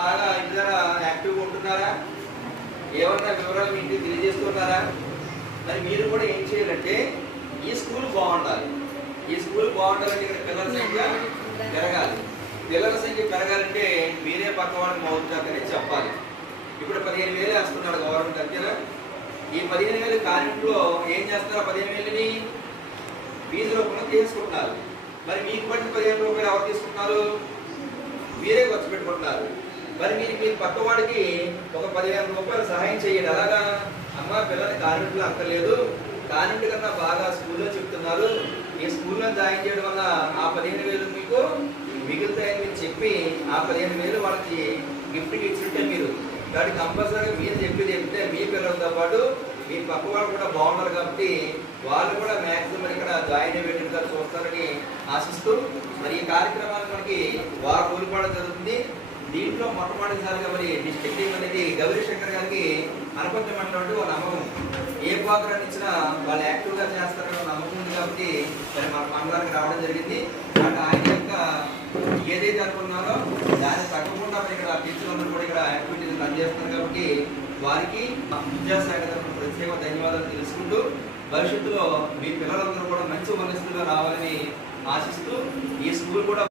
బాగా ఇందులో యాక్టివ్గా ఉంటున్నారా? ఏమన్నా వివరాలు మీ ఇంటికి తెలియజేస్తున్నారా? మరి మీరు కూడా ఏం చేయాలంటే ఈ స్కూల్ బాగుండాలి. ఈ స్కూల్ బాగుండాలంటే ఇక్కడ పిల్లల సంఖ్య పెరగాలి. పిల్లల సంఖ్య పెరగాలంటే మీరే పక్క వాళ్ళకి మౌతాకనే చెప్పాలి. ఇప్పుడు 15,000 వేస్తున్నాడు గవర్నమెంట్ అంతేనా? ఈ 15,000 కాన్వెంట్లో ఏం చేస్తారో 15,000ని ఫీజు రూపంలో తీసుకుంటున్నారు. మరి మీకు బట్టి 15 రూపాయలు ఎవరు తీసుకుంటున్నారు? మీరే ఖర్చు పెట్టుకుంటున్నారు. మరి మీరు పక్కవాడికి ఒక 15 రూపాయలు సహాయం చేయండి. అలాగా అమ్మ పిల్లల్ని కాన్వెంట్లో అక్కర్లేదు, కాన్వెంట్ కన్నా బాగా స్కూల్లో చెప్తున్నారు, ఈ స్కూల్లో జాయిన్ చేయడం వల్ల ఆ 15,000 మీకు మిగులుతాయని మీరు చెప్పి ఆ 15,000 వాళ్ళకి గిఫ్ట్కి ఇచ్చుంటే మీరు దానికి కంపల్సరీగా మీరు చెప్తే మీ పిల్లలతో పాటు మీ పక్క వాళ్ళు కూడా బాగున్నారు కాబట్టి వాళ్ళు కూడా మ్యాక్సిమం ఇక్కడ జాయిన్ అయ్యేట్టుగా చూస్తారని ఆశిస్తూ మరి ఈ కార్యక్రమాలు మనకి 6 రోజుల పాటు జరుగుతుంది. దీంట్లో మొట్టమొదటిసారిగా మరి డిస్ట్రిక్ట్ టీం అనేది గౌరీ శంకర్ గారికి అనుకుంటామంటే ఒక నమ్మకం, ఏ ప్రోగ్రాం ఇచ్చినా వాళ్ళు యాక్టివ్గా చేస్తారని నమ్మకం ఉంది కాబట్టి మరి మన మండలానికి రావడం జరిగింది. అంటే ఆయన యొక్క ఏదైతే అనుకున్నారో దాన్ని తగ్గకుండా మరి ఇక్కడ టీచర్లందరూ కూడా ఇక్కడ యాక్టివిటీస్ రన్ చేస్తున్నారు కాబట్టి వారికి విద్యాశాఖ తరఫున ప్రత్యేక ధన్యవాదాలు తెలుసుకుంటూ భవిష్యత్తులో మీ పిల్లలందరూ కూడా మంచి మనసులో రావాలని ఆశిస్తూ ఈ స్కూల్ కూడా